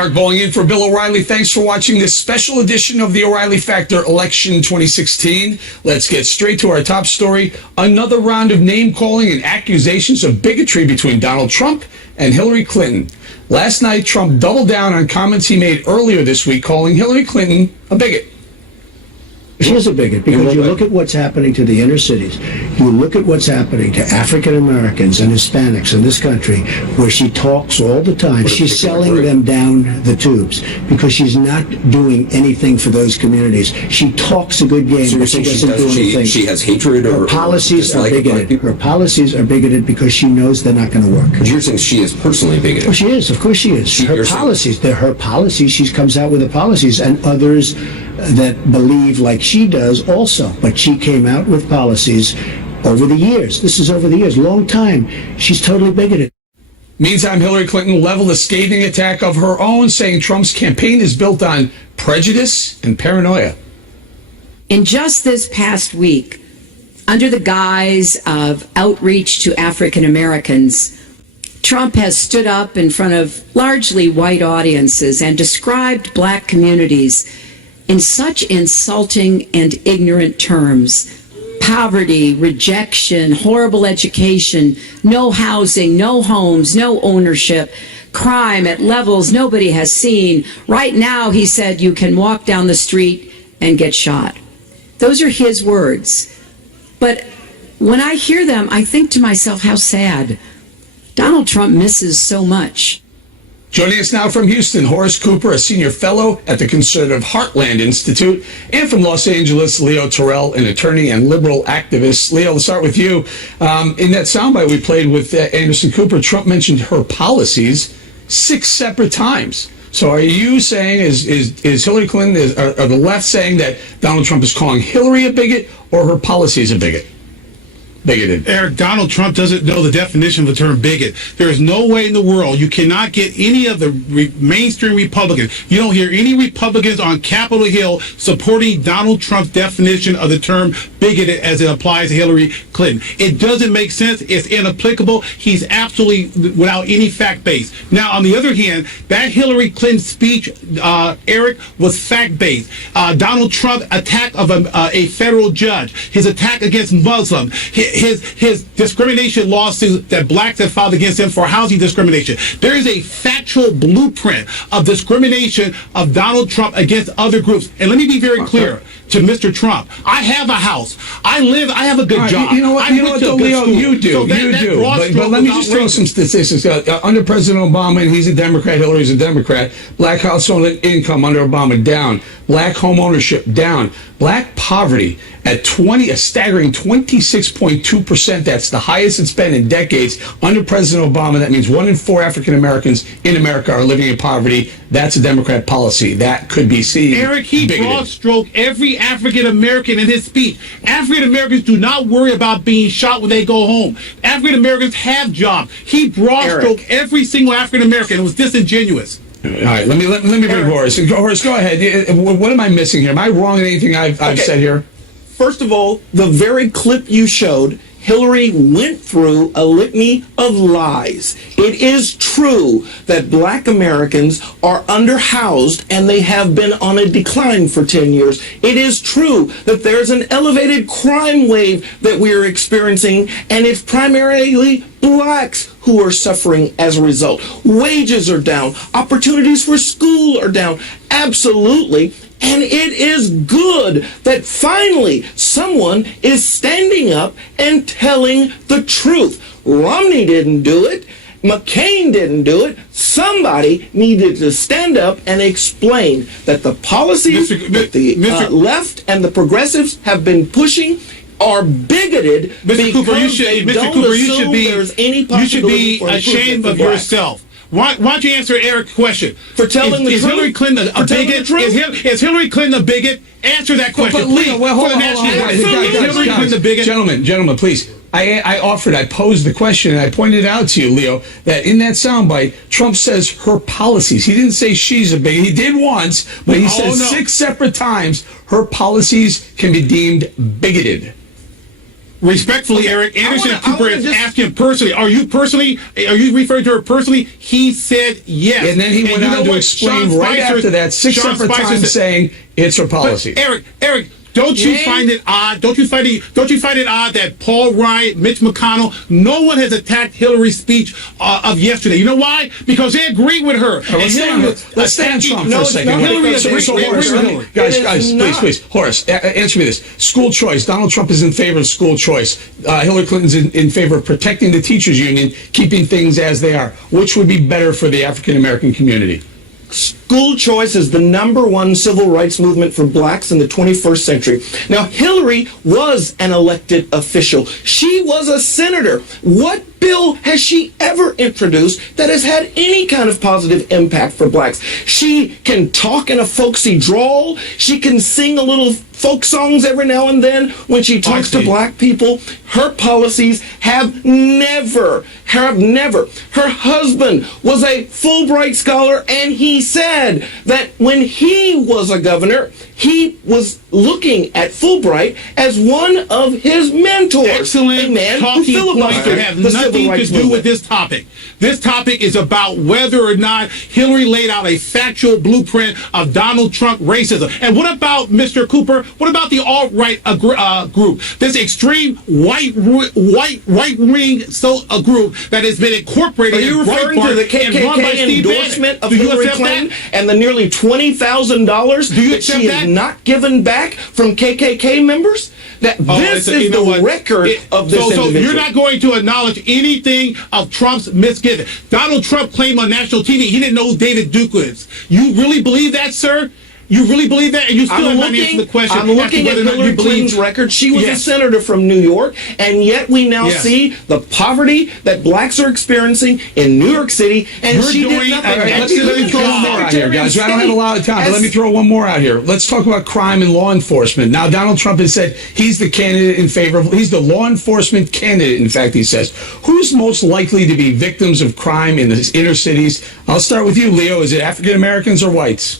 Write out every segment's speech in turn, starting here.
Eric Bolling in for Bill O'Reilly. Thanks for watching this special edition of the O'Reilly Factor Election 2016. Let's get straight to our top story. Another round of name-calling and accusations of bigotry between Donald Trump and Hillary Clinton. Last night, Trump doubled down on comments he made earlier this week, calling Hillary Clinton a bigot. She is a bigot because you look at what's happening to the inner cities. You look at what's happening to African Americans and Hispanics in this country, where she talks all the time. She's selling them down the tubes because she's not doing anything for those communities. She talks a good game, but she doesn't do anything. She has hatred or her policies are bigoted. Her policies are bigoted because she knows they're not going to work. But you're saying she is personally bigoted? Well, she is. Of course she is. Her policies. They're her policies. She comes out with the policies, and others that believe like she does also. But she came out with policies over the years. This is over the years, long time. She's totally bigoted. Meantime, Hillary Clinton leveled a scathing attack of her own, saying Trump's campaign is built on prejudice and paranoia. In just this past week, under the guise of outreach to African Americans, Trump has stood up in front of largely white audiences and described black communities in such insulting and ignorant terms. Poverty, rejection, horrible education, no housing, no homes, no ownership, crime at levels nobody has seen. Right now, he said, you can walk down the street and get shot. Those are his words. But when I hear them, I think to myself, how sad. Donald Trump misses so much. Joining us now from Houston, Horace Cooper, a senior fellow at the Conservative Heartland Institute, and from Los Angeles, Leo Terrell, an attorney and liberal activist. Leo, let's start with you. In that soundbite we played with Anderson Cooper, Trump mentioned her policies 6 separate times. So are you saying, is Hillary Clinton, are the left saying that Donald Trump is calling Hillary a bigot, or her policies a bigot? Bigoted. Eric, Donald Trump doesn't know the definition of the term bigot. There is no way in the world you cannot get any of the mainstream Republicans. You don't hear any Republicans on Capitol Hill supporting Donald Trump's definition of the term bigoted as it applies to Hillary Clinton. It doesn't make sense. It's inapplicable. He's absolutely without any fact base. Now, on the other hand, that Hillary Clinton speech, Eric, was fact-based. Donald Trump attack of a federal judge, his attack against Muslims, his discrimination lawsuit that blacks have filed against him for housing discrimination. There is a factual blueprint of discrimination of Donald Trump against other groups. And let me be very clear to Mr. Trump. I have a house. I have a good job. You know what, Leo, you do. But let me just throw some statistics out. Under President Obama, and he's a Democrat, Hillary's a Democrat, black household income under Obama down. Black home ownership down. Black poverty at a staggering 26.2%. That's the highest it's been in decades. Under President Obama, that means 1 in 4 African Americans in America are living in poverty. That's a Democrat policy. That could be seen. Eric, he broad stroke every African American in his speech. African Americans do not worry about being shot when they go home. African Americans have jobs. He broad stroke every single African American. It was disingenuous. All right, let me bring Horace. Horace, go ahead. What am I missing here? Am I wrong in anything I've said here? First of all, the very clip you showed, Hillary went through a litany of lies. It is true that black Americans are underhoused and they have been on a decline for 10 years. It is true that there's an elevated crime wave that we are experiencing, and it's primarily blacks who are suffering as a result. Wages are down. Opportunities for school are down. Absolutely. And it is good that finally someone is standing up and telling the truth. Romney didn't do it. McCain didn't do it. Somebody needed to stand up and explain that the policies that the left and the progressives have been pushing are bigoted Mr. Cooper, you should be ashamed of yourself. Why don't you answer Eric's question? For telling the truth? Is Hillary Clinton a bigot? Is Hillary Clinton a bigot? Answer that question, please. Hold on. Gentlemen, please. I posed the question, and I pointed out to you, Leo, that in that soundbite, Trump says her policies. He didn't say she's a bigot. He did once, but he said 6 separate times her policies can be deemed bigoted. Respectfully, Eric, Anderson I Cooper wanna is just- asking personally. Are you referring to her personally? He said yes. And then he went you on know to what? explain Sean right Spicer- after that six Sean separate Spicer times said- saying it's her policy. But Eric, don't you find it odd? Don't you find it odd that Paul Ryan, Mitch McConnell, no one has attacked Hillary's speech of yesterday? You know why? Because they agree with her. Let's stay on Trump for a second. Hillary So, agrees with Horace, Hillary. guys, please, Horace, answer me this. School choice. Donald Trump is in favor of school choice. Hillary Clinton's in favor of protecting the teachers union, keeping things as they are. Which would be better for the African American community? School choice is the #1 civil rights movement for blacks in the 21st century. Now, Hillary was an elected official. She was a senator. What bill has she ever introduced that has had any kind of positive impact for blacks? She can talk in a folksy drawl. She can sing a little folk songs every now and then when she talks to black people. Her policies have never. Her husband was a Fulbright scholar, and he said that when he was a governor, he was looking at Fulbright as one of his mentors. Excellent a man who talking points that filibustered have the civil nothing to rights do movement. with this topic. This topic is about whether or not Hillary laid out a factual blueprint of Donald Trump racism. And what about Mr. Cooper? What about the alt-right group? This extreme right wing group that has been incorporated. Are you in referring to the Breitbart and run by KKK Steve endorsement Bannon? of Do you Hillary accept Clinton that? and the nearly $20,000 Do you that accept she that? has not given back from KKK members? That this is you know the what? record of this So individual. you're not going to acknowledge anything of Trump's misgiving. Donald Trump claimed on national TV he didn't know who David Duke is. You really believe that, sir? You really believe that? And you still have not answered the question. I'm looking at whether or not Hillary you believe- Clinton's record. She was a Yes. senator from New York, and yet we now Yes. see the poverty that blacks are experiencing in New York City, and You're she did doing- nothing. all right, And Let she was me the throw one more out here, Secretary of guys. I don't have a lot of time, but let me throw one more out here. Let's talk about crime and law enforcement. Now, Donald Trump has said he's the candidate in favor of, he's the law enforcement candidate, in fact, he says. Who's most likely to be victims of crime in the inner cities? I'll start with you, Leo. Is it African Americans or whites?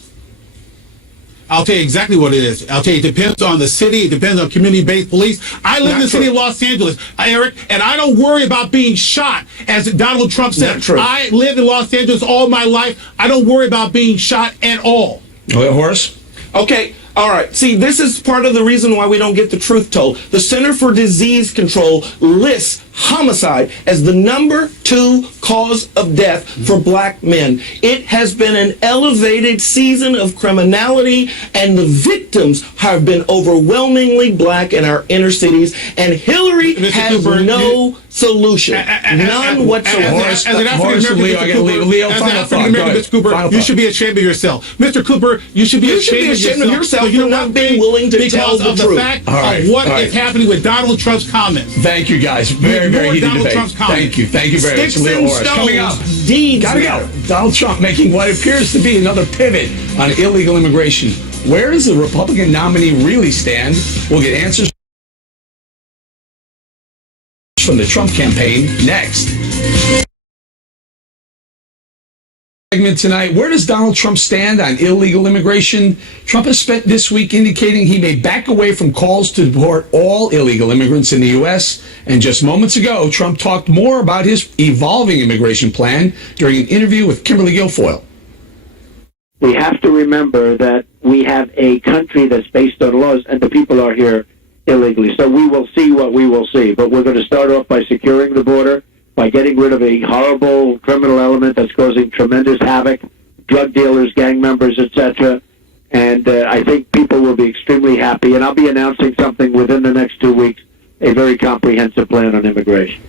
I'll tell you exactly what it is. I'll tell you, it depends on the city. It depends on community-based police. I live in the city of Los Angeles, Eric, and I don't worry about being shot, as Donald Trump said. Not true. I lived in Los Angeles all my life. I don't worry about being shot at all. Horace? Okay, all right. See, this is part of the reason why we don't get the truth told. The Center for Disease Control lists homicide as the #2 cause of death for black men. It has been an elevated season of criminality, and the victims have been overwhelmingly black in our inner cities, and Hillary Mr. has Cooper, no solution. None whatsoever. As an Horace and African-American, Leo, I gotta leave. Leo, as an final thought. Go African-American, ahead. Mr. Cooper, Final you thought. should be ashamed of yourself. Mr. Cooper, you should be ashamed of yourself. for not being willing to tell the because of the truth. fact All right, of what all right. is happening with Donald Trump's comments. Thank you, guys. Very, You very ignored heated Donald debate. Trump's comment. Thank you. Thank you very much. Sticks Leo and Horace. Coming up. stones, deeds Gotta matter. go. Donald Trump making what appears to be another pivot on illegal immigration. Where does the Republican nominee really stand? We'll get answers from the Trump campaign next. Segment tonight. Where does Donald Trump stand on illegal immigration? Trump has spent this week indicating he may back away from calls to deport all illegal immigrants in the U.S. And just moments ago, Trump talked more about his evolving immigration plan during an interview with Kimberly Guilfoyle. We have to remember that we have a country that's based on laws, and the people are here illegally. So we will see what we will see. But we're going to start off by securing the border, by getting rid of a horrible criminal element that's causing tremendous havoc, drug dealers, gang members, etc. And I think people will be extremely happy. And I'll be announcing something within the next 2 weeks, a very comprehensive plan on immigration.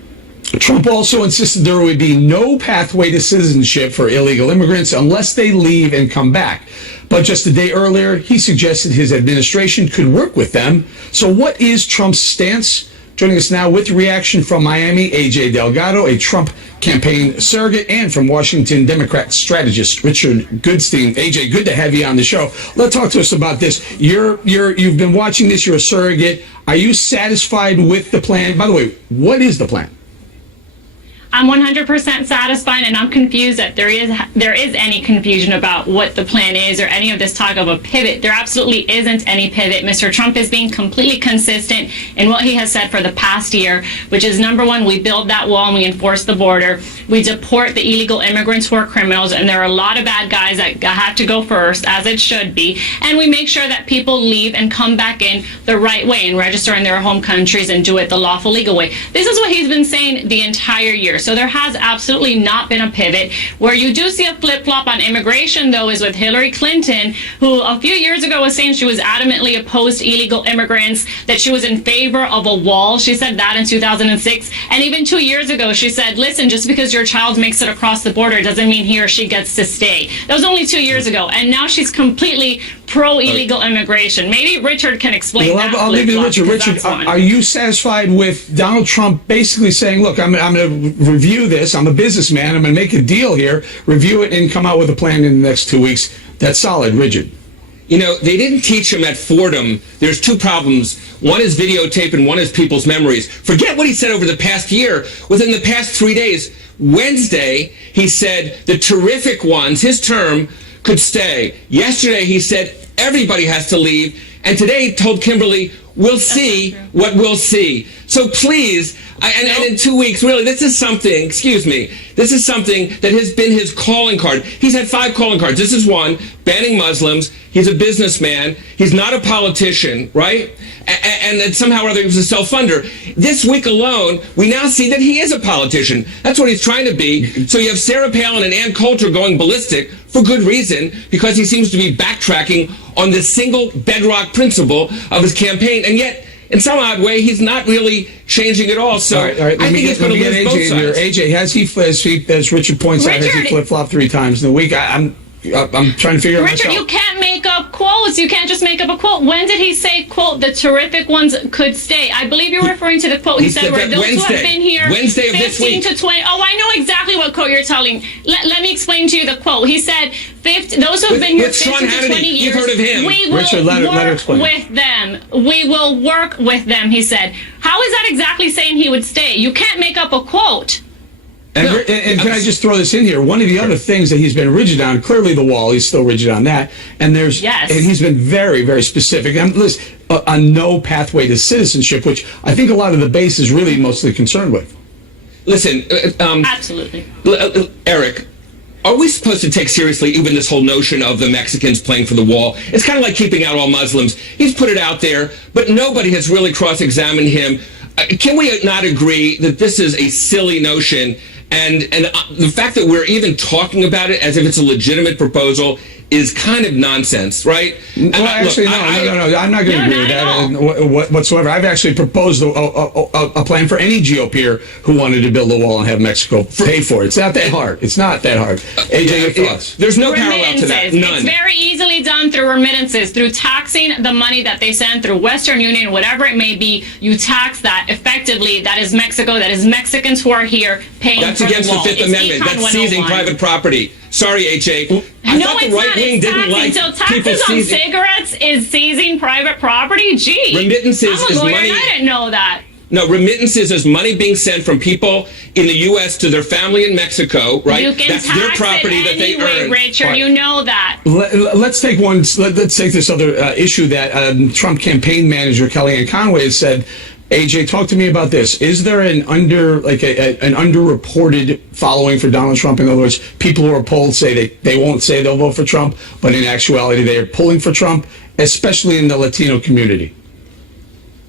Trump also insisted there would be no pathway to citizenship for illegal immigrants unless they leave and come back. But just a day earlier, he suggested his administration could work with them. So what is Trump's stance? Joining us now with reaction from Miami, AJ Delgado, a Trump campaign surrogate, and from Washington, Democrat strategist Richard Goodstein. AJ, good to have you on the show. Let's talk to us about this. You've been watching this. You're a surrogate. Are you satisfied with the plan? By the way, what is the plan? I'm 100% satisfied, and I'm confused that there is any confusion about what the plan is or any of this talk of a pivot. There absolutely isn't any pivot. Mr. Trump is being completely consistent in what he has said for the past year, which is, number one, we build that wall and we enforce the border. We deport the illegal immigrants who are criminals, and there are a lot of bad guys that have to go first, as it should be. And we make sure that people leave and come back in the right way and register in their home countries and do it the lawful, legal way. This is what he's been saying the entire year. So there has absolutely not been a pivot. Where you do see a flip-flop on immigration, though, is with Hillary Clinton, who a few years ago was saying she was adamantly opposed to illegal immigrants, that she was in favor of a wall. She said that in 2006. And even 2 years ago, she said, listen, just because your child makes it across the border doesn't mean he or she gets to stay. That was only 2 years ago. And now she's completely pro-illegal immigration. Maybe Richard can explain that. I'll leave it to Richard. Richard, are you satisfied with Donald Trump basically saying, look, I'm going to review this. I'm a businessman. I'm going to make a deal here, review it, and come out with a plan in the next 2 weeks? That's solid, Richard. You know, they didn't teach him at Fordham. There's two problems. One is videotape and one is people's memories. Forget what he said over the past year. Within the past 3 days, Wednesday, he said the terrific ones, his term, could stay. Yesterday, he said everybody has to leave. And today, he told Kimberly, we'll see what we'll see. So please, and in 2 weeks, really, this is something that has been his calling card. He's had 5 calling cards. This is one, banning Muslims. He's a businessman. He's not a politician, right? And that somehow or other he was a self-funder. This week alone, we now see that he is a politician. That's what he's trying to be. So you have Sarah Palin and Ann Coulter going ballistic for good reason, because he seems to be backtracking on the single bedrock principle of his campaign. And yet, in some odd way, he's not really changing at all. So all right. I think he's going to lose both sides. AJ, as Richard points out, has he flip-flopped 3 times in the week? I'm trying to figure out Richard, myself. you can't make up quotes. You can't just make up a quote. When did he say, quote, the terrific ones could stay? I believe you're referring to the quote he said where those who have been here Wednesday of 15 to 20. Oh, I know exactly what quote you're telling. Let me explain to you the quote. He said, those who have been here 15 to 20 years, you've heard of him. We will Richard, let her explain. with them. We will work with them, he said. How is that exactly saying he would stay? You can't make up a quote. And can I just throw this in here? One of the other things that he's been rigid on, clearly the wall, he's still rigid on that. And and he's been very, very specific. And listen, a no pathway to citizenship, which I think a lot of the base is really mostly concerned with. Listen, Absolutely. Eric, are we supposed to take seriously even this whole notion of the Mexicans playing for the wall? It's kind of like keeping out all Muslims. He's put it out there, but nobody has really cross-examined him. Can we not agree that this is a silly notion? And the fact that we're even talking about it as if it's a legitimate proposal is kind of nonsense, right? Well, actually, no. I'm not going to agree with that whatsoever. I've actually proposed a plan for any GOPer who wanted to build a wall and have Mexico pay for it. It's not that hard. It's not that hard. AJ, your thoughts? There's no parallel to that. None. It's very easily done through remittances, through taxing the money that they send through Western Union, whatever it may be. You tax that effectively. That is Mexico. That is Mexicans who are here paying That's for the against wall. the Fifth Amendment. That's seizing private property. Sorry, AJ. I No, thought the it's right not. wing It's didn't like taxing. So people taxes on seizing. cigarettes is seizing private property? Gee. Remittances I'm a is lawyer money. and I didn't know that. No, remittances is money being sent from people in the U.S. to their family in Mexico, right? You can That's tax their property it that they anyway, earn. Richard. Right. You know that. Let's take this other issue that Trump campaign manager Kellyanne Conway has said. AJ, talk to me about this. Is there an underreported following for Donald Trump? In other words, people who are polled say they won't say they'll vote for Trump, but in actuality they are pulling for Trump, especially in the Latino community.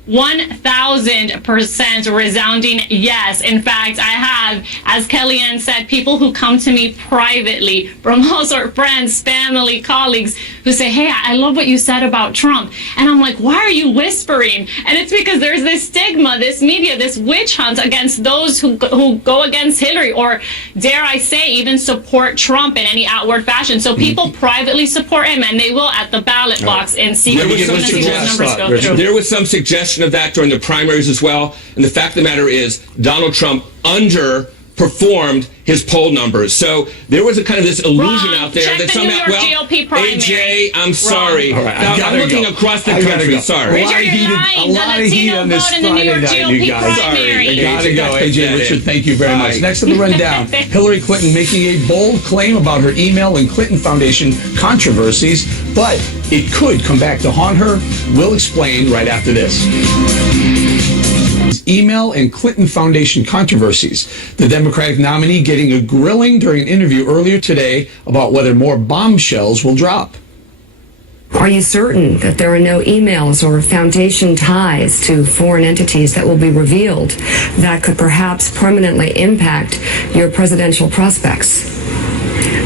1,000% resounding yes. In fact, I have, as Kellyanne said, people who come to me privately from all sorts of friends, family, colleagues who say, hey, I love what you said about Trump. And I'm like, why are you whispering? And it's because there's this stigma, this media, this witch hunt against those who go against Hillary or, dare I say, even support Trump in any outward fashion. So people privately support him, and they will at the ballot box in secret. There was some suggestion of that during the primaries as well. And the fact of the matter is, Donald Trump outperformed his poll numbers. So there was a kind of this illusion Wrong. out there Check that the somehow, New York GOP primary. AJ, I'm sorry. All right, I Now, gotta I'm looking go. across the I gotta country. go. Sorry. A lot of Richard, heat, you're a lying. lot The of heat Latino on this vote in the New Friday York night, GOP you guys. primary. I gotta AJ, go. that's AJ pathetic. Richard, thank you very much. Bye. Next on the rundown, Hillary Clinton making a bold claim about her email and Clinton Foundation controversies, but it could come back to haunt her. We'll explain right after this. Email and Clinton Foundation controversies. The Democratic nominee getting a grilling during an interview earlier today about whether more bombshells will drop. Are you certain that there are no emails or foundation ties to foreign entities that will be revealed that could perhaps permanently impact your presidential prospects?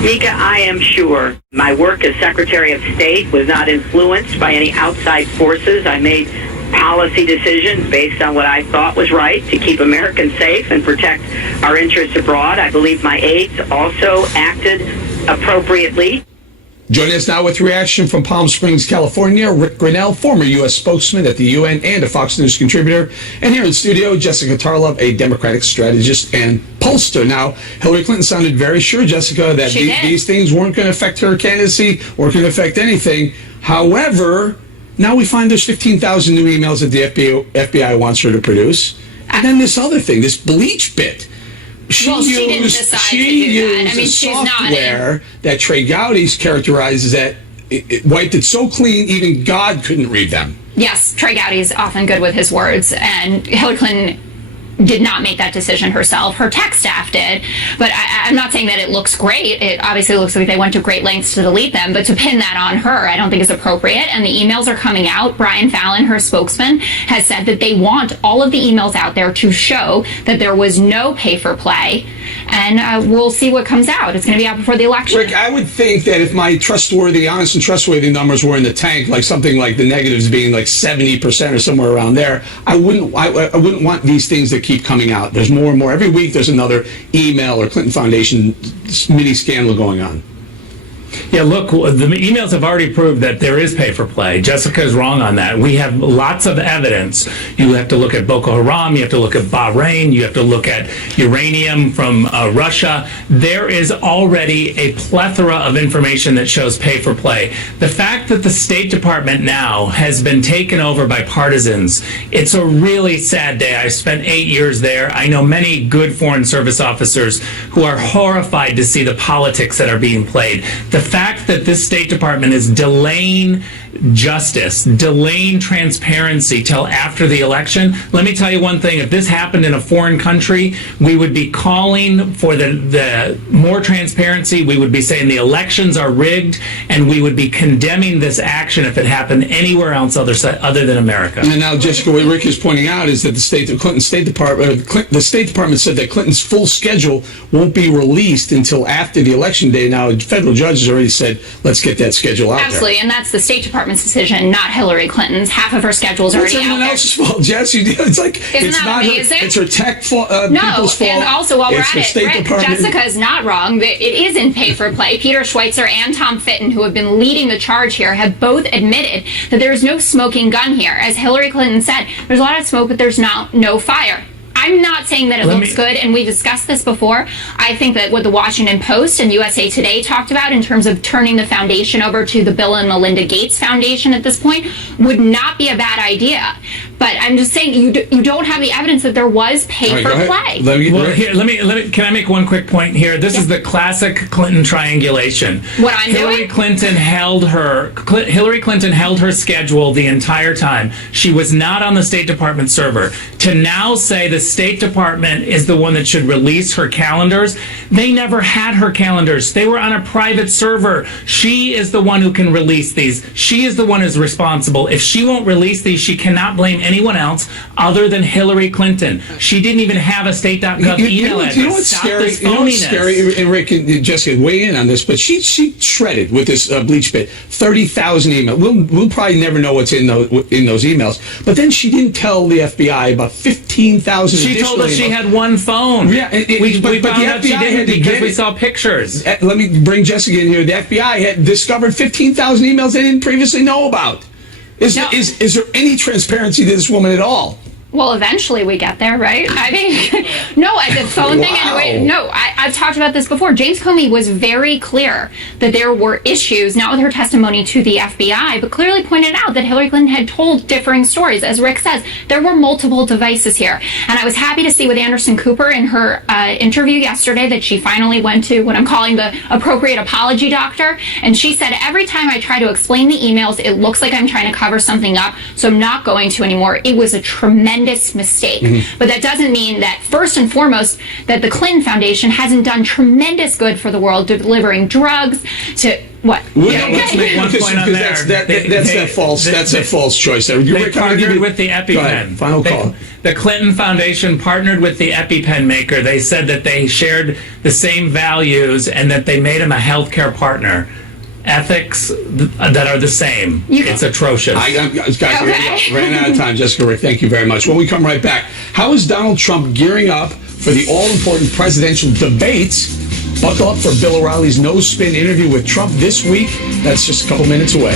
Mika, I am sure my work as Secretary of State was not influenced by any outside forces. I made policy decisions based on what I thought was right to keep Americans safe and protect our interests abroad. I believe my aides also acted appropriately. Joining us now with reaction from Palm Springs, California, Rick Grinnell, former U.S. spokesman at the UN and a Fox News contributor. And here in studio, Jessica Tarlov, a Democratic strategist and pollster. Now, Hillary Clinton sounded very sure, Jessica, that these things weren't going to affect her candidacy or going to affect anything. However, now we find there's 15,000 new emails that the FBI wants her to produce. And then this other thing, this bleach bit. She didn't decide to do that. I mean, she's not software that Trey Gowdy's characterizes that it wiped it so clean, even God couldn't read them. Yes, Trey Gowdy is often good with his words, and Hillary Clinton did not make that decision herself. Her tech staff did, but I'm not saying that it looks great. It obviously looks like they went to great lengths to delete them, but to pin that on her, I don't think is appropriate. And the emails are coming out. Brian Fallon, her spokesman, has said that they want all of the emails out there to show that there was no pay for play. And we'll see what comes out. It's going to be out before the election. Rick, I would think that if my honest and trustworthy numbers were in the tank, like something like the negatives being like 70% or somewhere around there, I wouldn't want these things to keep coming out. There's more and more. Every week there's another email or Clinton Foundation mini scandal going on. Yeah, look, the emails have already proved that there is pay for play. Jessica is wrong on that. We have lots of evidence. You have to look at Boko Haram, you have to look at Bahrain, you have to look at uranium from Russia. There is already a plethora of information that shows pay for play. The fact that the State Department now has been taken over by partisans, it's a really sad day. I spent 8 years there. I know many good Foreign Service officers who are horrified to see the politics that are being played. The fact that this State Department is delaying justice, delaying transparency till after the election. Let me tell you one thing. If this happened in a foreign country, we would be calling for the more transparency. We would be saying the elections are rigged, and we would be condemning this action if it happened anywhere else other than America. And now, Jessica, what Rick is pointing out is that the State Department said that Clinton's full schedule won't be released until after the election day. Now, a federal judge has already said, let's get that schedule out Absolutely, and that's the State Department's decision, not Hillary Clinton's. Half of her schedule is already out there. It's everyone else's fault, Jess. It's like Isn't it's that not amazing? It's her tech people's fault. And also, while we're It's at the it, State Rick, Department. Jessica is not wrong. It is in pay for play. Peter Schweitzer and Tom Fitton, who have been leading the charge here, have both admitted that there is no smoking gun here. As Hillary Clinton said, there's a lot of smoke, but there's no fire. I'm not saying that it looks good, and we discussed this before. I think that what the Washington Post and USA Today talked about in terms of turning the foundation over to the Bill and Melinda Gates Foundation at this point would not be a bad idea. But I'm just saying you don't have the evidence that there was pay for play. Can I make one quick point here? This is the classic Clinton triangulation. What I'm Hillary doing? Clinton held her schedule the entire time. She was not on the State Department server. To now say the State Department is the one that should release her calendars, they never had her calendars. They were on a private server. She is the one who can release these. She is the one who's responsible. If she won't release these, she cannot blame anyone else other than Hillary Clinton. She didn't even have a state.gov email address. You know what's scary? And Rick and Jessica weigh in on this, but she shredded with this bleach bit 30,000 emails. We'll probably never know what's in those emails. But then she didn't tell the FBI about 15,000. She told us she had one phone. Yeah, we found out she didn't because we saw pictures. Let me bring Jessica in here. The FBI had discovered 15,000 emails they didn't previously know about. Is there any transparency to this woman at all? Well, eventually we get there, right? I think, no, the phone thing, anyway, no, I've talked about this before. James Comey was very clear that there were issues, not with her testimony to the FBI, but clearly pointed out that Hillary Clinton had told differing stories. As Rick says, there were multiple devices here. And I was happy to see with Anderson Cooper in her interview yesterday that she finally went to what I'm calling the appropriate apology doctor. And she said, every time I try to explain the emails, it looks like I'm trying to cover something up, so I'm not going to anymore. It was a tremendous mistake. But that doesn't mean that, first and foremost, that the Clinton Foundation hasn't done tremendous good for the world, delivering drugs to what? Yeah, let's make one point on there. That's a false choice. They partnered with the EpiPen. Final call. The Clinton Foundation partnered with the EpiPen maker. They said that they shared the same values and that they made him a healthcare partner. Ethics that are the same. It's atrocious. Guys, ran out of time. Jessica, Rick, thank you very much. When we come right back, how is Donald Trump gearing up for the all-important presidential debates? Buckle up for Bill O'Reilly's no-spin interview with Trump this week. That's just a couple minutes away.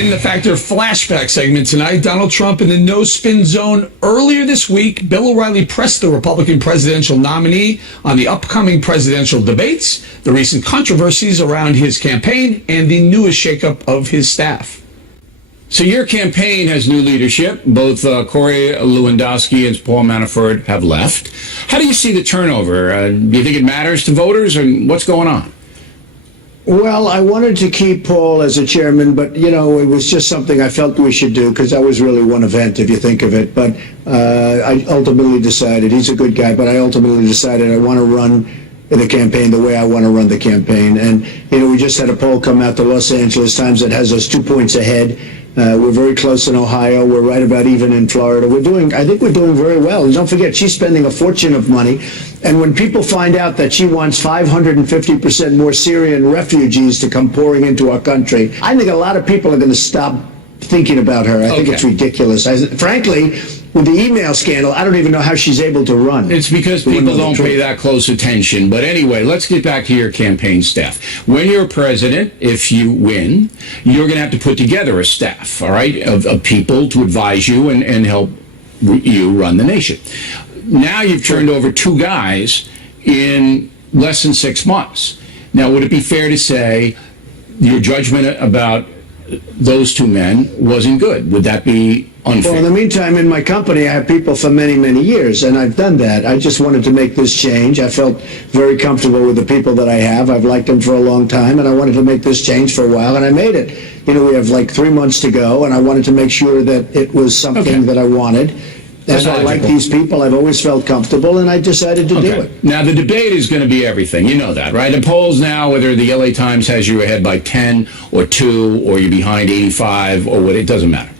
In the Factor flashback segment tonight, Donald Trump in the no-spin zone. Earlier this week, Bill O'Reilly pressed the Republican presidential nominee on the upcoming presidential debates, the recent controversies around his campaign, and the newest shakeup of his staff. So your campaign has new leadership. Both Corey Lewandowski and Paul Manafort have left. How do you see the turnover? Do you think it matters to voters, or what's going on? Well, I wanted to keep Paul as a chairman, but, it was just something I felt we should do because that was really one event, if you think of it. But I ultimately decided, he's a good guy, but I ultimately decided I want to run the campaign the way I want to run the campaign. And, we just had a poll come out, the Los Angeles Times, that has us 2 points ahead. We're very close in Ohio. We're right about even in Florida. I think we're doing very well. And don't forget, she's spending a fortune of money. And when people find out that she wants 550% more Syrian refugees to come pouring into our country, I think a lot of people are going to stop thinking about her. I think it's ridiculous. Frankly, with the email scandal, I don't even know how she's able to run. It's because people don't pay that close attention. But anyway, let's get back to your campaign staff. When you're president, if you win, you're going to have to put together a staff, all right, of people to advise you and help you run the nation. Now you've turned over 2 guys in less than 6 months. Now, would it be fair to say your judgment about those 2 men wasn't good? Would that be unfair? Well, in the meantime, in my company, I have people for many, many years, and I've done that. I just wanted to make this change. I felt very comfortable with the people that I have. I've liked them for a long time, and I wanted to make this change for a while, and I made it. We have like 3 months to go, and I wanted to make sure that it was something that I wanted. And I like these people. I've always felt comfortable, and I decided to do it. Now, the debate is going to be everything. You know that, right? The polls now, whether the LA Times has you ahead by 10 or 2, or you're behind 85, or what, it doesn't matter.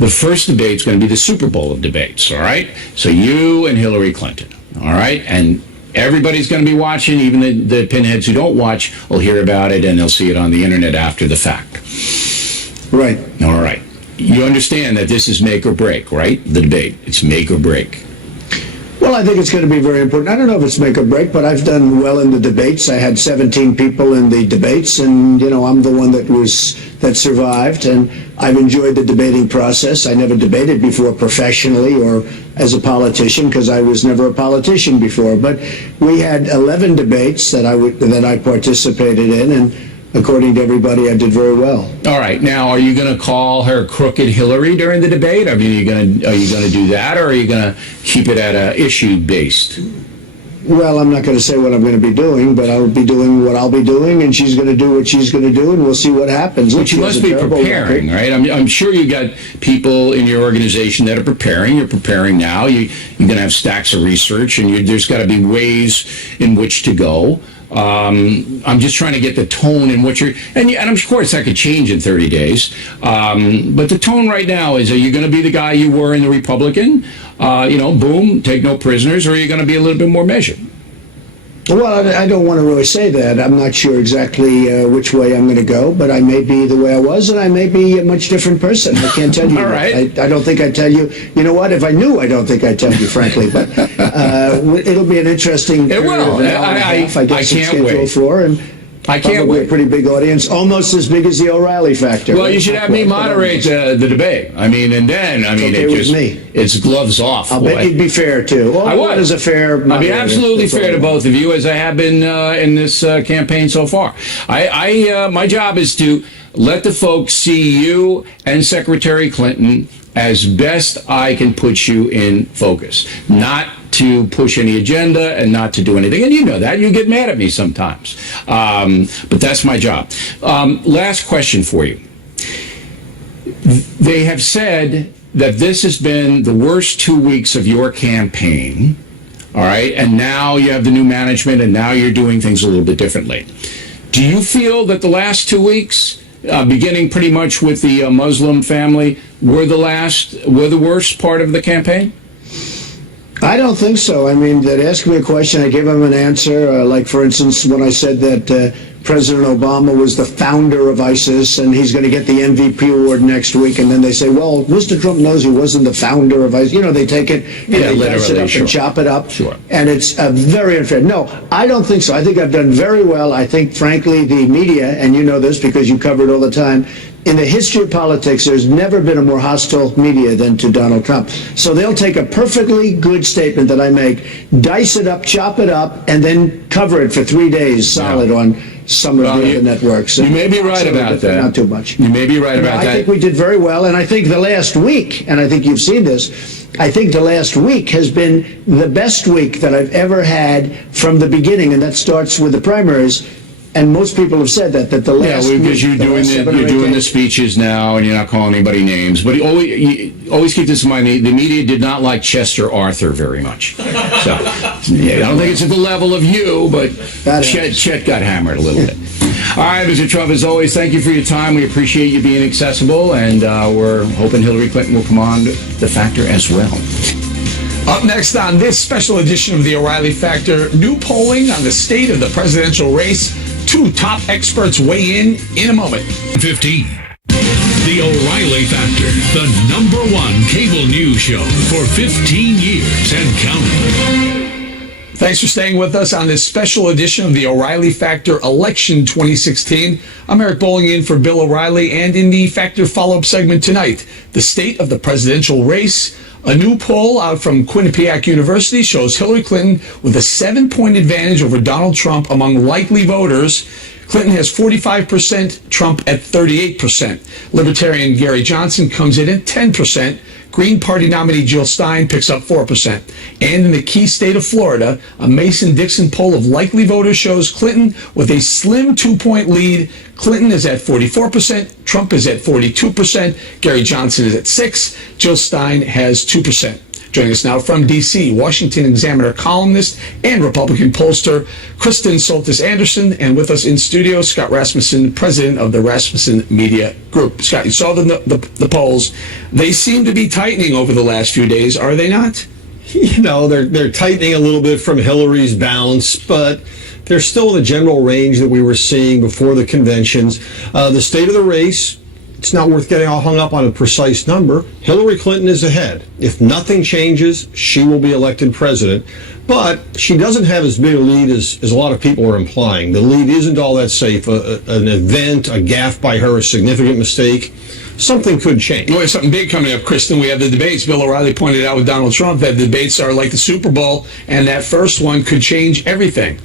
The first debate is going to be the Super Bowl of debates, all right? So you and Hillary Clinton, all right? And everybody's going to be watching. Even the pinheads who don't watch will hear about it, and they'll see it on the internet after the fact. Right. All right. You understand that this is make or break, right? The debate. It's make or break. Well, I think it's going to be very important. I don't know if it's make or break, but I've done well in the debates. I had 17 people in the debates, and, I'm the one that survived, and I've enjoyed the debating process. I never debated before professionally or as a politician because I was never a politician before. But we had 11 debates that I participated in, and according to everybody, I did very well. All right. Now, are you going to call her Crooked Hillary during the debate? I mean, are you going to do that, or are you going to keep it at a issue-based? Well, I'm not going to say what I'm going to be doing, but I'll be doing what I'll be doing, and she's going to do what she's going to do, and we'll see what happens. But you must be preparing, right? I'm sure you got people in your organization that are preparing. You're preparing now. You're going to have stacks of research, and there's got to be ways in which to go. I'm just trying to get the tone in what and of course that could change in 30 days. But the tone right now is, are you going to be the guy you were in the Republican? Boom, take no prisoners, or are you going to be a little bit more measured? Well, I don't want to really say that. I'm not sure exactly which way I'm going to go, but I may be the way I was, and I may be a much different person. I can't tell you. All right. I don't think I'd tell you. You know what? If I knew, I don't think I'd tell you, frankly. But it'll be an interesting period of an hour and a half, I guess, I can't wait. For, and I can't Probably wait. a pretty big audience, almost as big as the O'Reilly factor. Well, you should have me moderate the debate. Okay with me. It's gloves off. I'll bet you'd be fair, too. I would. As a fair I'll be moderator. absolutely That's all fair I to want. both of you, as I have been in this campaign so far. My job is to let the folks see you and Secretary Clinton as best I can put you in focus, not to push any agenda and not to do anything. And you know that. You get mad at me sometimes. But that's my job. Last question for you. They have said that this has been the worst 2 weeks of your campaign, all right? And now you have the new management, and now you're doing things a little bit differently. Do you feel that the last 2 weeks, beginning pretty much with the Muslim family, were the worst part of the campaign? I don't think so. I mean, they'd ask me a question, I give them an answer. Like, for instance, when I said that President Obama was the founder of ISIS and he's going to get the MVP award next week, and then they say, well, Mr. Trump knows he wasn't the founder of ISIS. You know, they take it, they dice it up and chop it up. Sure. And it's very unfair. No, I don't think so. I think I've done very well. I think, frankly, the media, and you know this because you cover it all the time, in the history of politics, there's never been a more hostile media than to Donald Trump. So they'll take a perfectly good statement that I make, dice it up, chop it up, and then cover it for 3 days solid on some of the other networks. You may be right about that. Not too much. You may be right about that. I think we did very well, and I think the last week, and I think you've seen this, I think the last week has been the best week that I've ever had from the beginning, and that starts with the primaries. And most people have said that the last because week, you're doing the speeches now, and you're not calling anybody names. But you always keep this in mind: the media did not like Chester Arthur very much. So I don't think it's at the level of you, but Chet got hammered a little bit. All right, Mr. Trump, as always, thank you for your time. We appreciate you being accessible, and we're hoping Hillary Clinton will come on the Factor as well. Up next on this special edition of the O'Reilly Factor, new polling on the state of the presidential race. 2 top experts weigh in a moment. 15. The O'Reilly Factor, the #1 cable news show for 15 years and counting. Thanks for staying with us on this special edition of the O'Reilly Factor Election 2016. I'm Eric Bowling in for Bill O'Reilly, and in the Factor follow-up segment tonight, the state of the presidential race. A new poll out from Quinnipiac University shows Hillary Clinton with a 7-point advantage over Donald Trump among likely voters. Clinton has 45%, Trump at 38%. Libertarian Gary Johnson comes in at 10%. Green Party nominee Jill Stein picks up 4%. And in the key state of Florida, a Mason-Dixon poll of likely voters shows Clinton with a slim 2-point lead. Clinton is at 44%, Trump is at 42%, Gary Johnson is at 6%, Jill Stein has 2%. Joining us now from D.C., Washington Examiner columnist and Republican pollster Kristen Soltis Anderson, and with us in studio, Scott Rasmussen, president of the Rasmussen Media Group. Scott, you saw the polls. They seem to be tightening over the last few days, are they not? You know, they're tightening a little bit from Hillary's bounce, but they're still in the general range that we were seeing before the conventions. The state of the race, it's not worth getting all hung up on a precise number. Hillary Clinton is ahead. If nothing changes, she will be elected president. But she doesn't have as big a lead as a lot of people are implying. The lead isn't all that safe. An event, a gaffe by her, a significant mistake, something could change. Well, there's something big coming up, Kristen. We have the debates. Bill O'Reilly pointed out with Donald Trump that the debates are like the Super Bowl, and that first one could change everything.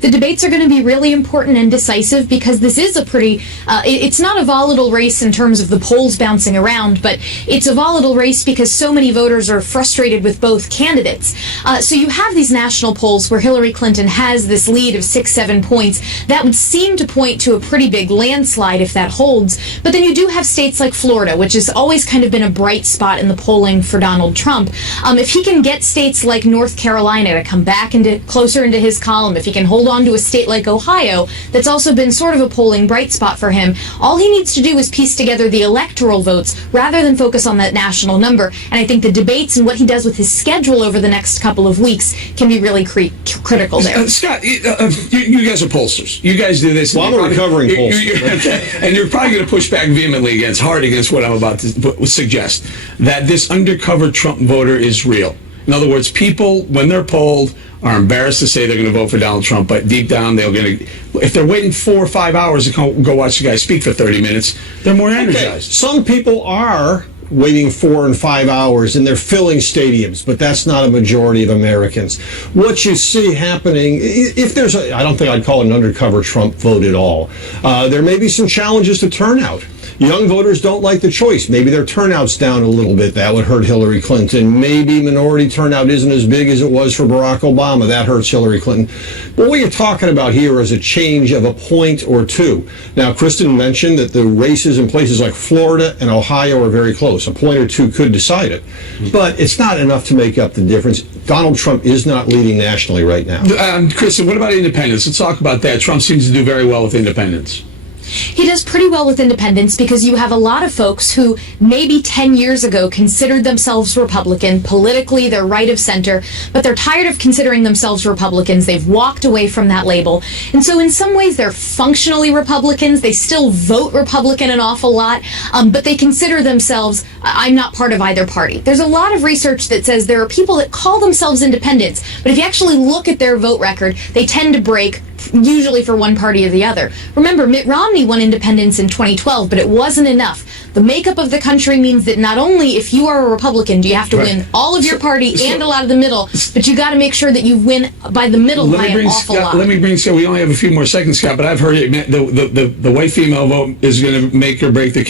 The debates are going to be really important and decisive because this is a pretty, it's not a volatile race in terms of the polls bouncing around, but it's a volatile race because so many voters are frustrated with both candidates. So you have these national polls where Hillary Clinton has this lead of 6-7 points. That would seem to point to a pretty big landslide if that holds. But then you do have states like Florida, which has always kind of been a bright spot in the polling for Donald Trump. If he can get states like North Carolina to come back closer into his column, if he can hold on to a state like Ohio that's also been sort of a polling bright spot for him, all he needs to do is piece together the electoral votes rather than focus on that national number. And I think the debates and what he does with his schedule over the next couple of weeks can be really critical there. Scott, you guys are pollsters. You guys do this. Well, I'm a recovering pollster. And you're probably going to push back vehemently hard against what I'm about to suggest, that this undercover Trump voter is real. In other words, people, when they're polled, are embarrassed to say they're going to vote for Donald Trump, but deep down, if they're waiting 4 or 5 hours to go watch the guy speak for 30 minutes, they're more energized. Okay. Some people are waiting 4 and 5 hours and they're filling stadiums, but that's not a majority of Americans. What you see happening, if there's I don't think I'd call it an undercover Trump vote at all. There may be some challenges to turnout. Young voters don't like the choice. Maybe their turnout's down a little bit. That would hurt Hillary Clinton. Maybe minority turnout isn't as big as it was for Barack Obama. That hurts Hillary Clinton. But what you're talking about here is a change of a point or two. Now, Kristen mentioned that the races in places like Florida and Ohio are very close. A point or two could decide it. But it's not enough to make up the difference. Donald Trump is not leading nationally right now. Kristen, what about independents? Let's talk about that. Trump seems to do very well with independents. He does pretty well with independents because you have a lot of folks who maybe 10 years ago considered themselves Republican. Politically, they're right of center, but they're tired of considering themselves Republicans. They've walked away from that label. And so in some ways, they're functionally Republicans. They still vote Republican an awful lot, but they consider themselves, I'm not part of either party. There's a lot of research that says there are people that call themselves independents, but if you actually look at their vote record, they tend to break usually for one party or the other. Remember, Mitt Romney won independence in 2012, but it wasn't enough. The makeup of the country means that not only if you are a Republican do you have to win all of your party and a lot of the middle, but you got to make sure that you win by the middle by an awful lot. Let me bring Scott. We only have a few more seconds, Scott, but I've heard the white female vote is going to make or break the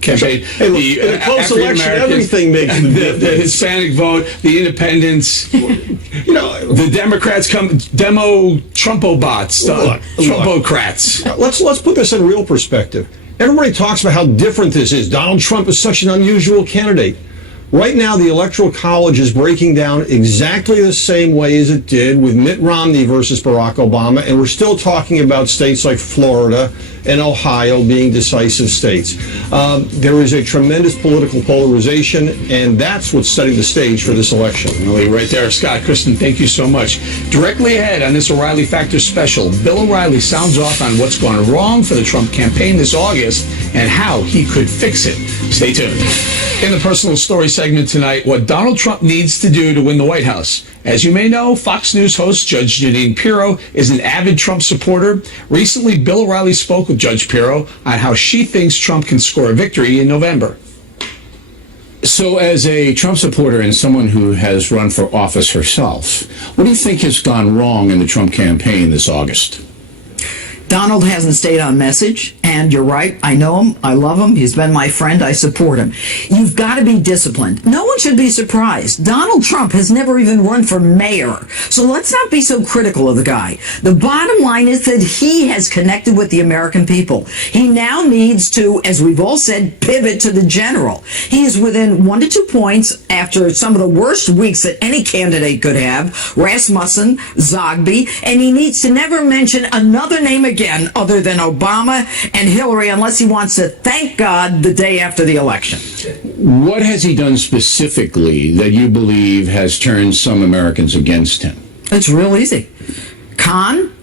campaign. Hey, look, in a close election, everything makes a difference. The Hispanic vote, the independents, the Democrats demo Trumpo-bots, Trumpocrats. Let's put this in real perspective. Everybody talks about how different this is. Donald Trump is such an unusual candidate. Right now, the Electoral College is breaking down exactly the same way as it did with Mitt Romney versus Barack Obama, and we're still talking about states like Florida and Ohio being decisive states. There is a tremendous political polarization, and that's what's setting the stage for this election. Really, right there, Scott. Kristen, thank you so much. Directly ahead on this O'Reilly Factor special, Bill O'Reilly sounds off on what's gone wrong for the Trump campaign this August and how he could fix it. Stay tuned. In the personal story segment tonight, what Donald Trump needs to do to win the White House. As you may know, Fox News host Judge Jeanine Pirro is an avid Trump supporter. Recently, Bill O'Reilly spoke with Judge Pirro on how she thinks Trump can score a victory in November. So as a Trump supporter and someone who has run for office herself, what do you think has gone wrong in the Trump campaign this August? Donald hasn't stayed on message, and you're right. I know him. I love him. He's been my friend. I support him. You've got to be disciplined. No one should be surprised. Donald Trump has never even run for mayor. So let's not be so critical of the guy. The bottom line is that he has connected with the American people. He now needs to, as we've all said, pivot to the general. He is within 1 to 2 points after some of the worst weeks that any candidate could have, Rasmussen, Zogby, and he needs to never mention another name again other than Obama and Hillary unless he wants to thank God the day after the election. What has he done specifically that you believe has turned some Americans against him? It's real easy. Khan,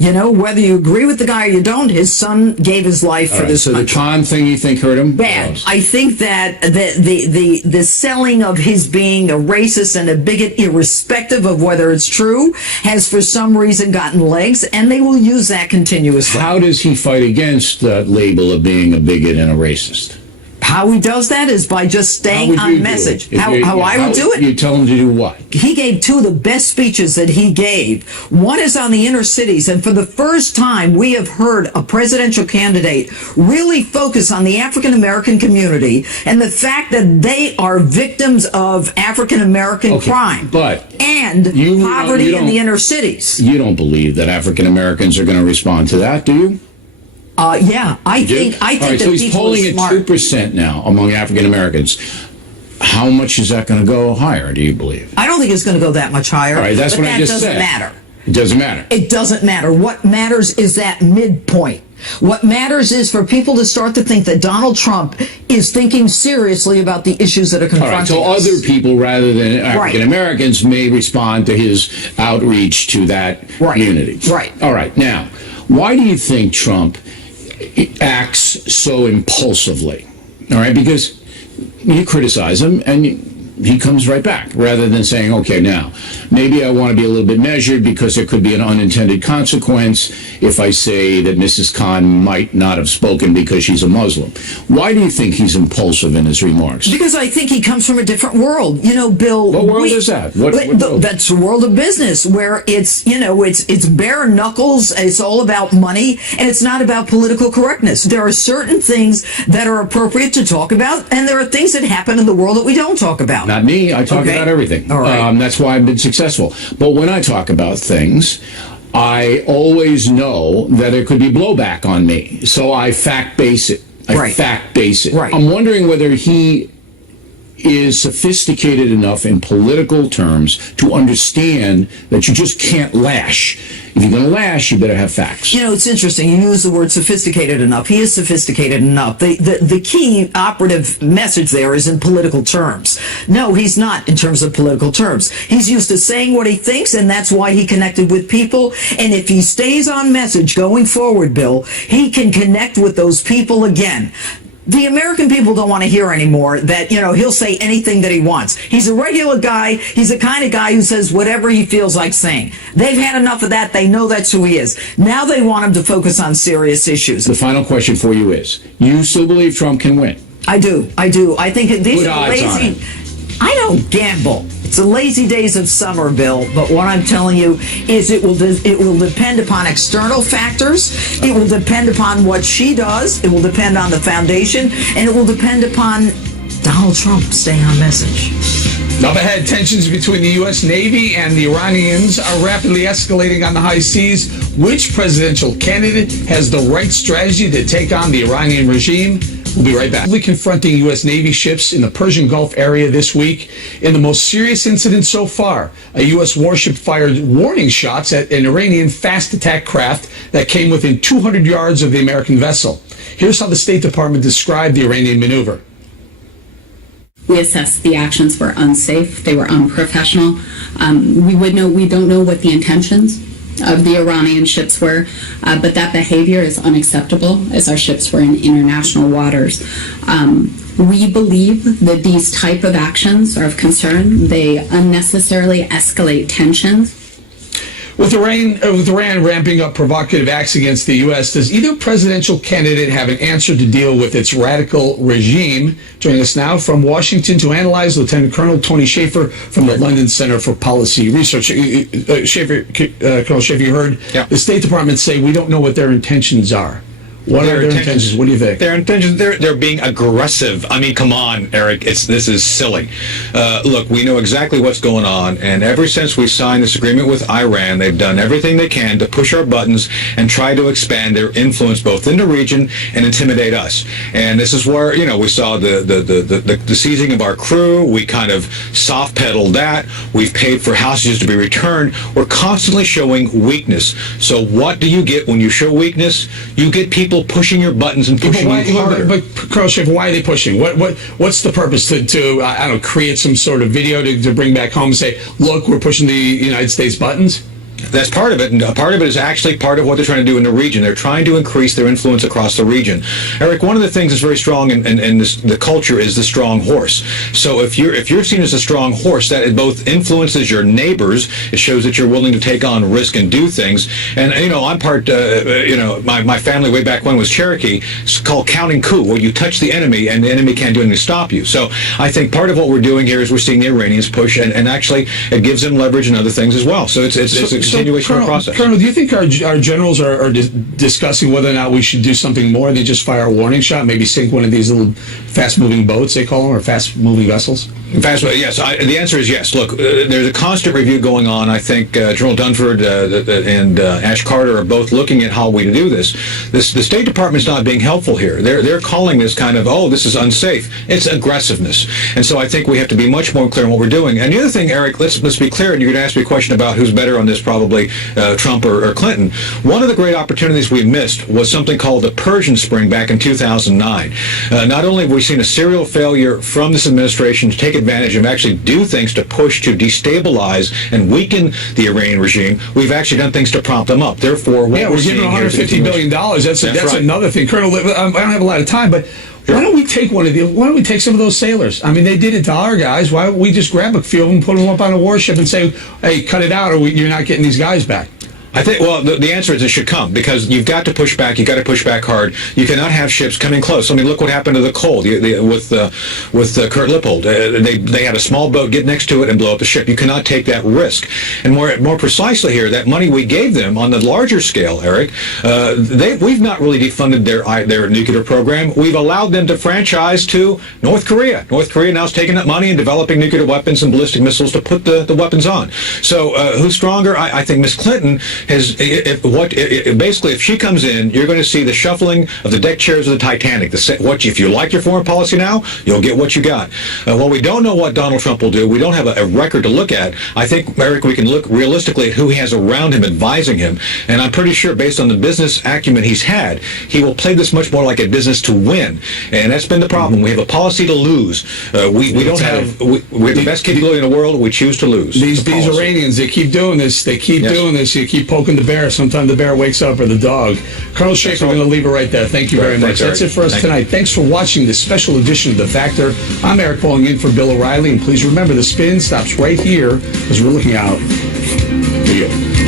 whether you agree with the guy or you don't, his son gave his life for this country. So the Khan thing you think hurt him? Bad. I think that the selling of his being a racist and a bigot, irrespective of whether it's true, has for some reason gotten legs, and they will use that continuously. How does he fight against that label of being a bigot and a racist? How he does that is by just staying on message. How I would do it? You tell him to do what? He gave 2 of the best speeches that he gave. One is on the inner cities, and for the first time, we have heard a presidential candidate really focus on the African American community and the fact that they are victims of African American crime and poverty in the inner cities. You don't believe that African Americans are going to respond to that, do you? Yeah, I think that so he's polling at 2% now among African Americans. How much is that going to go higher, do you believe? I don't think it's going to go that much higher. All right, that's what I just said. That doesn't matter. It doesn't matter. It doesn't matter. What matters is that midpoint. What matters is for people to start to think that Donald Trump is thinking seriously about the issues that are confronting us. So other people, rather than African Americans, may respond to his outreach to that community. Right. All right. Now, why do you think Trump acts so impulsively? All right, because you criticize him, and he comes right back, rather than saying, okay, now, maybe I want to be a little bit measured because there could be an unintended consequence if I say that Mrs. Khan might not have spoken because she's a Muslim. Why do you think he's impulsive in his remarks? Because I think he comes from a different world. You know, Bill. What world is that? What world? That's the world of business, where it's, you know, it's bare knuckles, it's all about money, and it's not about political correctness. There are certain things that are appropriate to talk about, and there are things that happen in the world that we don't talk about. Not me. I talk about everything. All right. That's why I've been successful. But when I talk about things, I always know that there could be blowback on me. So I fact base it. Fact base it. Right. I'm wondering whether he is sophisticated enough in political terms to understand that you just can't lash. If you're going to lash, you better have facts. You know, it's interesting. You use the word sophisticated enough. He is sophisticated enough. The key operative message there is in political terms. No, he's not in terms of political terms. He's used to saying what he thinks, and that's why he connected with people. And if he stays on message going forward, Bill, he can connect with those people again. The American people don't want to hear anymore that, you know, he'll say anything that he wants. He's a regular guy. He's the kind of guy who says whatever he feels like saying. They've had enough of that. They know that's who he is. Now they want him to focus on serious issues. The final question for you is, you still believe Trump can win? I do. I think these are lazy. I don't gamble. It's the lazy days of summer, Bill. But what I'm telling you is it will depend upon external factors. It will depend upon what she does. It will depend on the foundation. And it will depend upon Donald Trump staying on message. Up ahead, tensions between the U.S. Navy and the Iranians are rapidly escalating on the high seas. Which presidential candidate has the right strategy to take on the Iranian regime? We'll be right back. We're confronting U.S. Navy ships in the Persian Gulf area this week. In the most serious incident so far, a U.S. warship fired warning shots at an Iranian fast attack craft that came within 200 yards of the American vessel. Here's how the State Department described the Iranian maneuver. We assessed the actions were unsafe. They were unprofessional. We don't know what the intentions of the Iranian ships were, but that behavior is unacceptable as our ships were in international waters. We believe that these type of actions are of concern. They unnecessarily escalate tensions. With Iran ramping up provocative acts against the U.S., does either presidential candidate have an answer to deal with its radical regime? Joining us now from Washington to analyze, Lieutenant Colonel Tony Shaffer from the London Center for Policy Research. Colonel Shaffer, you heard the State Department say we don't know what their intentions are. What are their intentions? What do you think? Their intentions, they're being aggressive. I mean, come on, Eric. This is silly. Look, we know exactly what's going on, and ever since we signed this agreement with Iran, they've done everything they can to push our buttons and try to expand their influence both in the region and intimidate us. And this is where, you know, we saw the seizing of our crew. We kind of soft pedaled that. We've paid for hostages to be returned. We're constantly showing weakness. So what do you get when you show weakness? You get people pushing your buttons and pushing you harder. But Colonel Shaffer, why are they pushing? What's the purpose to I don't know, create some sort of video to bring back home and say, look, we're pushing the United States buttons? That's part of it, and part of it is actually part of what they're trying to do in the region. They're trying to increase their influence across the region. Eric, one of the things that's very strong in the culture is the strong horse. So if you're seen as a strong horse, that it both influences your neighbors, it shows that you're willing to take on risk and do things. And you know, I'm part. My family way back when was Cherokee. It's called counting coup, where you touch the enemy and the enemy can't do anything to stop you. So I think part of what we're doing here is we're seeing the Iranians push, and actually it gives them leverage and other things as well. So it's a continuation of the process. Colonel, do you think our generals are discussing whether or not we should do something more than just fire a warning shot, maybe sink one of these little fast-moving boats, they call them, or fast-moving vessels? Yes. The answer is yes. Look, there's a constant review going on. I think General Dunford and Ash Carter are both looking at how we do this. The State Department's not being helpful here. They're calling this kind of, this is unsafe. It's aggressiveness. And so I think we have to be much more clear on what we're doing. And the other thing, Eric, let's be clear, and you're going to ask me a question about who's better on this, probably Trump or Clinton. One of the great opportunities we missed was something called the Persian Spring back in 2009. Not only have we seen a serial failure from this administration to take advantage and actually do things to push to destabilize and weaken the Iranian regime, we've actually done things to prompt them up. Therefore, we're giving $150 billion. That's right. Another thing. Colonel, I don't have a lot of time, but Why don't we take Why don't we take some of those sailors? I mean, they did it to our guys. Why don't we just grab a few of them, put them up on a warship, and say, "Hey, cut it out, or you're not getting these guys back." I think, well, the answer is it should come, because you've got to push back. You've got to push back hard. You cannot have ships coming close. I mean, look what happened to the Cole with Kurt Lippold. They had a small boat get next to it and blow up the ship. You cannot take that risk. And more precisely here, that money we gave them on the larger scale, Eric, we've not really defunded their nuclear program. We've allowed them to franchise to North Korea. North Korea now is taking that money and developing nuclear weapons and ballistic missiles to put the weapons on. So who's stronger? I think Miss Clinton basically, if she comes in, you're going to see the shuffling of the deck chairs of the Titanic. If you like your foreign policy now, you'll get what you got. Well, we don't know what Donald Trump will do. We don't have a record to look at. I think, Eric, we can look realistically at who he has around him advising him, and I'm pretty sure, based on the business acumen he's had, he will play this much more like a business to win, and that's been the problem. We have a policy to lose. We have the best capability in the world. We choose to lose. These Iranians, they keep doing this. They keep doing this. You keep poking the bear. Sometimes the bear wakes up, or the dog. Colonel Schaefer, we're going to leave it right there. Thank you very much. That's it for us tonight. Thanks for watching this special edition of The Factor. I'm Eric Pulling in for Bill O'Reilly, and please remember, the spin stops right here as we're looking out. Here you go.